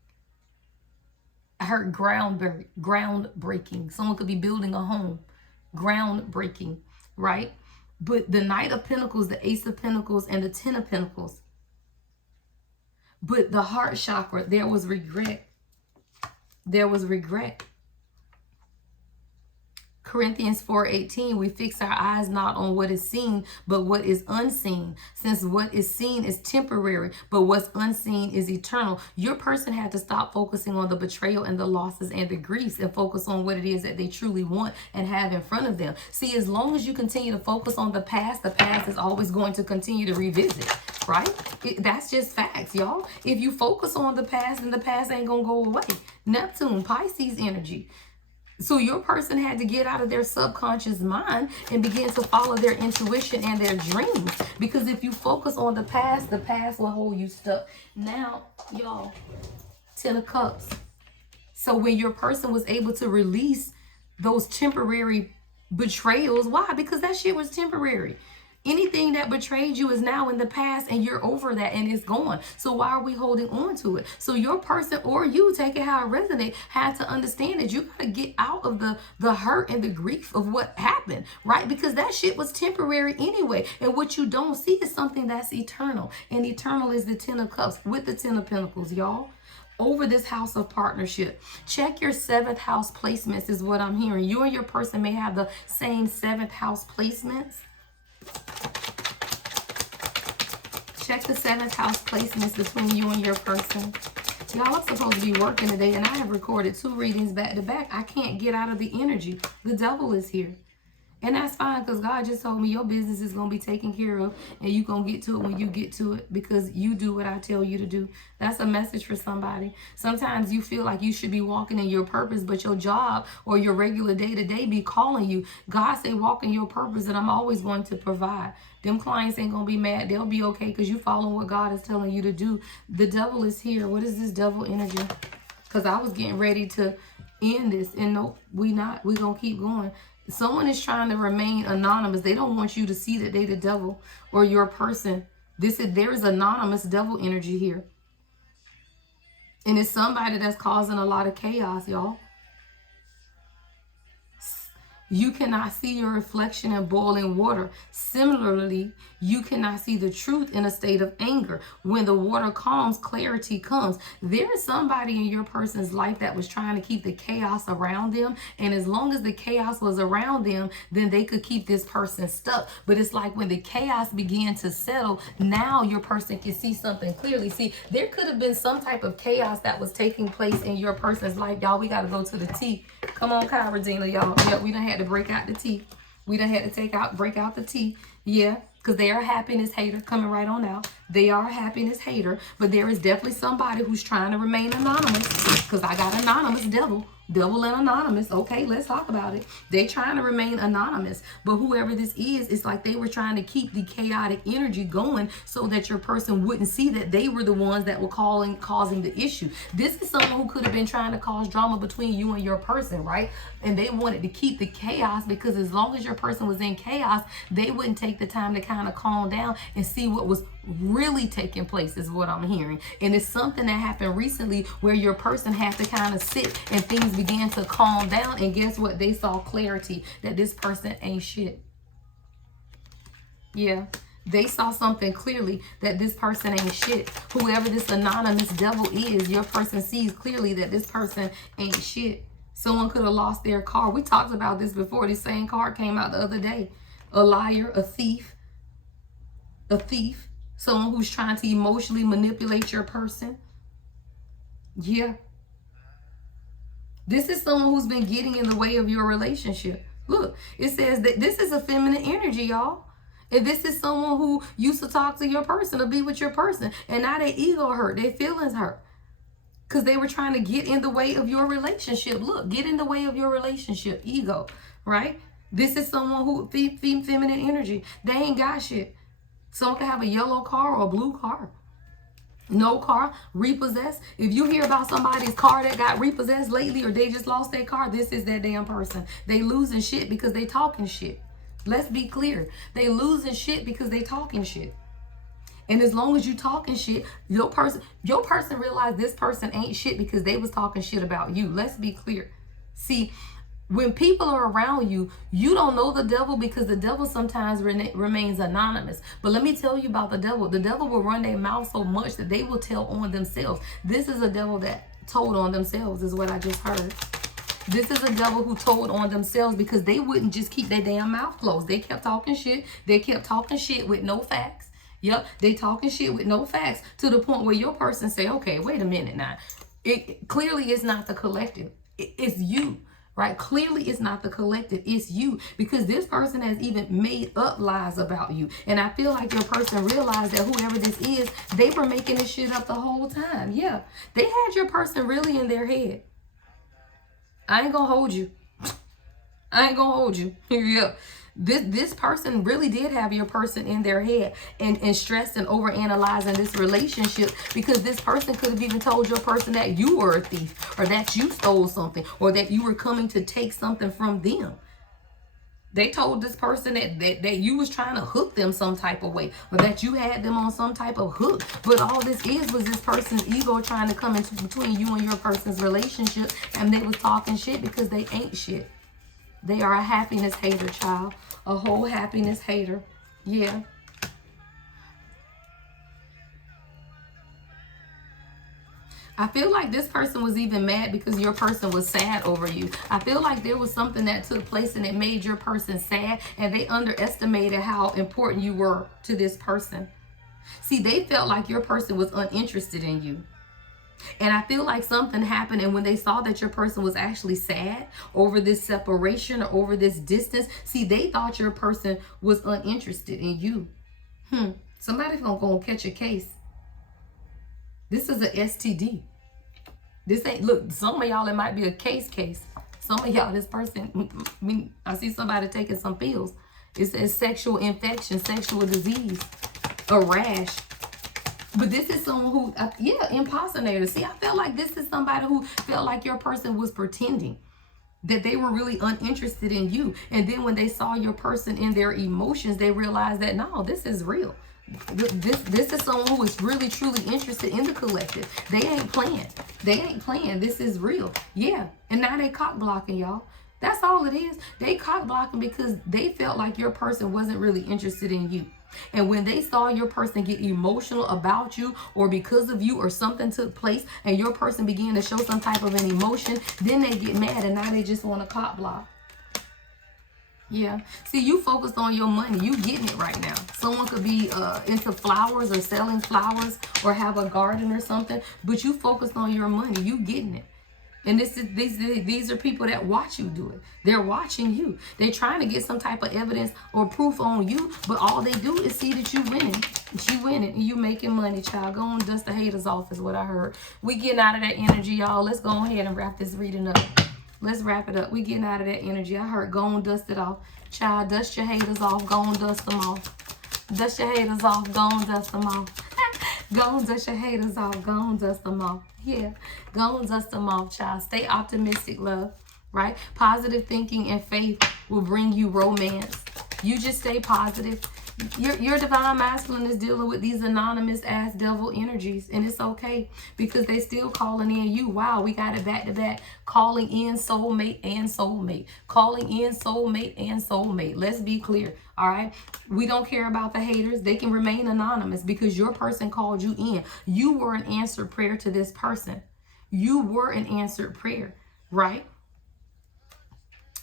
I heard groundbreaking. Someone could be building a home, groundbreaking, right? But the Knight of Pentacles, the Ace of Pentacles, and the 10 of Pentacles. But the heart chakra, there was regret. There was regret. Corinthians 4:18, we fix our eyes not on what is seen, but what is unseen. Since what is seen is temporary, but what's unseen is eternal. Your person had to stop focusing on the betrayal and the losses and the griefs and focus on what it is that they truly want and have in front of them. See, as long as you continue to focus on the past is always going to continue to revisit, right? That's just facts, y'all. If you focus on the past, then the past ain't gonna go away. Neptune, Pisces energy. So your person had to get out of their subconscious mind and begin to follow their intuition and their dreams. Because if you focus on the past will hold you stuck. Now, y'all, 10 of Cups. So when your person was able to release those temporary betrayals, why? Because that shit was temporary. Anything that betrayed you is now in the past and you're over that and it's gone. So why are we holding on to it? So your person or you, take it how it resonates, had to understand that you got to get out of the hurt and the grief of what happened, right? Because that shit was temporary anyway. And what you don't see is something that's eternal. And eternal is the 10 of Cups with the 10 of Pentacles, y'all. Over this house of partnership. Check your 7th house placements is what I'm hearing. You and your person may have the same 7th house placements. Check the 7th house placements between you and your person. Y'all, I'm supposed to be working today, and I have recorded 2 readings back to back. I can't get out of the energy. The devil is here. And that's fine, because God just told me your business is going to be taken care of, and you're going to get to it when you get to it, because you do what I tell you to do. That's a message for somebody. Sometimes you feel like you should be walking in your purpose, but your job or your regular day-to-day be calling you. God say walk in your purpose, and I'm always going to provide. Them clients ain't going to be mad. They'll be okay because you following what God is telling you to do. The devil is here. What is this devil energy? Because I was getting ready to end this, and nope, we not. We're going to keep going. Someone is trying to remain anonymous. They don't want you to see that they the devil or your person. There is anonymous devil energy here. And it's somebody that's causing a lot of chaos, y'all. You cannot see your reflection in boiling water. Similarly, you cannot see the truth in a state of anger. When the water calms, clarity comes. There is somebody in your person's life that was trying to keep the chaos around them. And as long as the chaos was around them, then they could keep this person stuck. But it's like when the chaos began to settle, now your person can see something clearly. See, there could have been some type of chaos that was taking place in your person's life. Y'all, we got to go to the T. Come on, Kyra Dina, y'all. Yeah, we done had had to break out the tea. We done had to break out the tea. Yeah, because they are a happiness hater coming right on out. They are a happiness hater, but there is definitely somebody who's trying to remain anonymous, because I got anonymous devil. Devil and anonymous. Okay, let's talk about it. They trying to remain anonymous, but whoever this is, it's like they were trying to keep the chaotic energy going so that your person wouldn't see that they were the ones that were causing the issue. This is someone who could have been trying to cause drama between you and your person, right? And they wanted to keep the chaos, because as long as your person was in chaos, they wouldn't take the time to kind of calm down and see what was really taking place, is what I'm hearing. And it's something that happened recently where your person had to kind of sit and things began to calm down, and guess what? They saw clarity that this person ain't shit. Yeah, they saw something clearly that this person ain't shit. Whoever this anonymous devil is, your person sees clearly that this person ain't shit. Someone could have lost their car. We talked about this before. The same card came out the other day. A liar, a thief, someone who's trying to emotionally manipulate your person. Yeah. This is someone who's been getting in the way of your relationship. Look, it says that this is a feminine energy, y'all. And this is someone who used to talk to your person, to be with your person, and now their ego hurt, their feelings hurt, because they were trying to get in the way of your relationship. Look, get in the way of your relationship, ego, right? This is someone who, feminine energy, they ain't got shit. Someone can have a yellow car or a blue car. No car, repossessed. If you hear about somebody's car that got repossessed lately, or they just lost their car, this is that damn person. They losing shit because they talking shit. Let's be clear. They losing shit because they talking shit. And as long as you talking shit, your person realized this person ain't shit because they was talking shit about you. Let's be clear. See, when people are around you, you don't know the devil, because the devil sometimes remains anonymous. But let me tell you about the devil. The devil will run their mouth so much that they will tell on themselves. This is a devil that told on themselves, is what I just heard. This is a devil who told on themselves, because they wouldn't just keep their damn mouth closed. They kept talking shit. They kept talking shit with no facts. Yep, they talking shit with no facts, to the point where your person say, okay, wait a minute now. It clearly is not the collective. It's you. Right? Clearly it's not the collective, it's you, because this person has even made up lies about you. And I feel like your person realized that whoever this is, they were making this shit up the whole time. Yeah, they had your person really in their head. I ain't gonna hold you. I ain't gonna hold you. Yeah. This person really did have your person in their head, and stressed and overanalyzing this relationship, because this person could have even told your person that you were a thief, or that you stole something, or that you were coming to take something from them. They told this person that you was trying to hook them some type of way, or that you had them on some type of hook. But all this was this person's ego trying to come into between you and your person's relationship, and they was talking shit because they ain't shit. They are a happiness hater, child. A whole happiness hater. Yeah. I feel like this person was even mad because your person was sad over you. I feel like there was something that took place and it made your person sad, and they underestimated how important you were to this person. See, they felt like your person was uninterested in you. And I feel like something happened, and when they saw that your person was actually sad over this separation or over this distance, see, they thought your person was uninterested in you. Somebody's gonna catch a case. This is a STD. This ain't, look, some of y'all, it might be a case. Some of y'all, this person, I see somebody taking some pills. It says sexual infection, sexual disease, a rash. But this is someone who, impersonator. See, I felt like this is somebody who felt like your person was pretending that they were really uninterested in you. And then when they saw your person in their emotions, they realized that, no, this is real. This is someone who is really, truly interested in the collective. They ain't playing. This is real. Yeah. And now they cock blocking, y'all. That's all it is. They cock blocking because they felt like your person wasn't really interested in you. And when they saw your person get emotional about you, or because of you, or something took place and your person began to show some type of an emotion, then they get mad, and now they just want to cock block. Yeah. See, you focused on your money. You getting it right now. Someone could be into flowers or selling flowers or have a garden or something, but you focused on your money. You getting it. And these are people that watch you do it. They're watching you. They're trying to get some type of evidence or proof on you, but all they do is see that you winning. You winning and you making money, child. Go on, dust the haters off is what I heard. We getting out of that energy, y'all. Let's go ahead and wrap this reading up. Let's wrap it up. We getting out of that energy. I heard go on, dust it off. Child, dust your haters off. Go on, dust them off. Dust your haters off. Go on, dust them off. Go on, dust your haters off. Go on, dust them off. Yeah. Go on, dust them off, child. Stay optimistic, love. Right? Positive thinking and faith will bring you romance. You just stay positive. Your divine masculine is dealing with these anonymous ass devil energies, and it's okay because they still calling in you. Wow, we got it back to back. Calling in soulmate and soulmate. Calling in soulmate and soulmate. Let's be clear. All right. We don't care about the haters. They can remain anonymous because your person called you in. You were an answered prayer to this person. You were an answered prayer, right?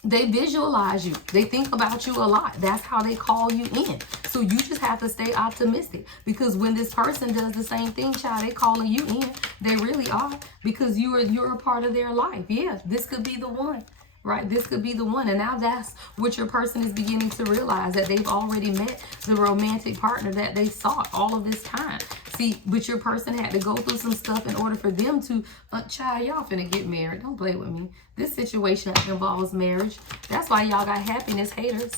They visualize you. They think about you a lot. That's how they call you in. So you just have to stay optimistic because when this person does the same thing, child, they calling you in. They really are because you're a part of their life. Yeah, this could be the one. Right? This could be the one. And now that's what your person is beginning to realize, that they've already met the romantic partner that they sought all of this time. See, but your person had to go through some stuff in order for them to, child, y'all finna get married. Don't play with me. This situation involves marriage. That's why y'all got happiness haters.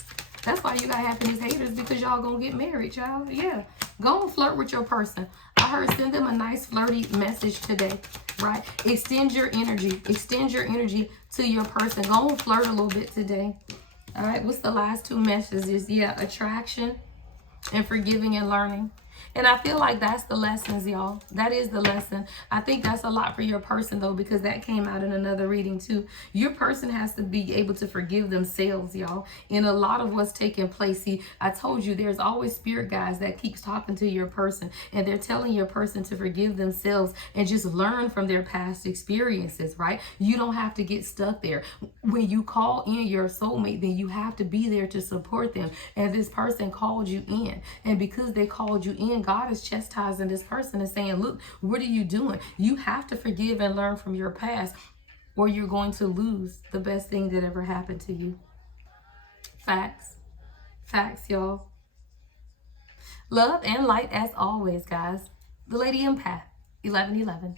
That's why you got happiness haters, because y'all gonna get married, child. Yeah. Go and flirt with your person. I heard send them a nice flirty message today, right? Extend your energy. Extend your energy to your person. Go and flirt a little bit today. All right. What's the last two messages? Yeah. Attraction and forgiving and learning. And I feel like that's the lessons, y'all. That is the lesson. I think that's a lot for your person, though, because that came out in another reading, too. Your person has to be able to forgive themselves, y'all. In a lot of what's taking place, see, I told you there's always spirit guides that keeps talking to your person, and they're telling your person to forgive themselves and just learn from their past experiences, right? You don't have to get stuck there. When you call in your soulmate, then you have to be there to support them. And this person called you in. And because they called you in, God is chastising this person and saying, look, what are you doing? You have to forgive and learn from your past, or you're going to lose the best thing that ever happened to you. Facts. Facts, y'all. Love and light as always, guys. The Lady Empath, 1111.